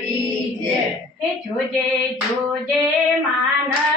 કી જય હે જોજે જોજે માનવ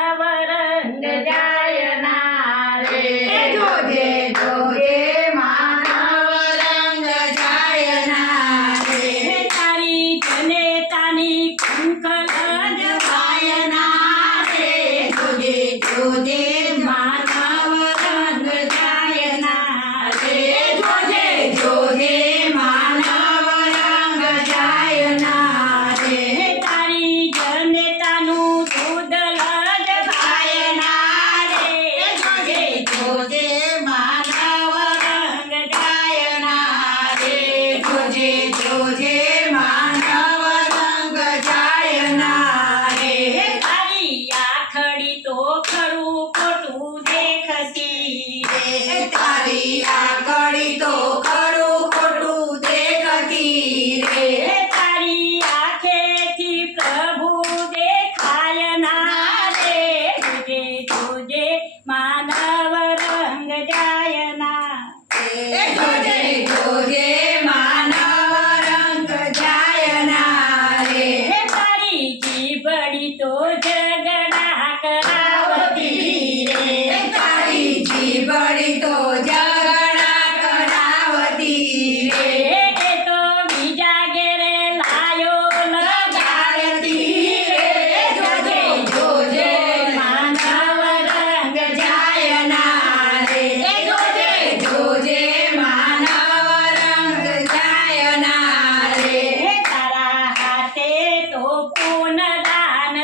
ಗುಣದಾನ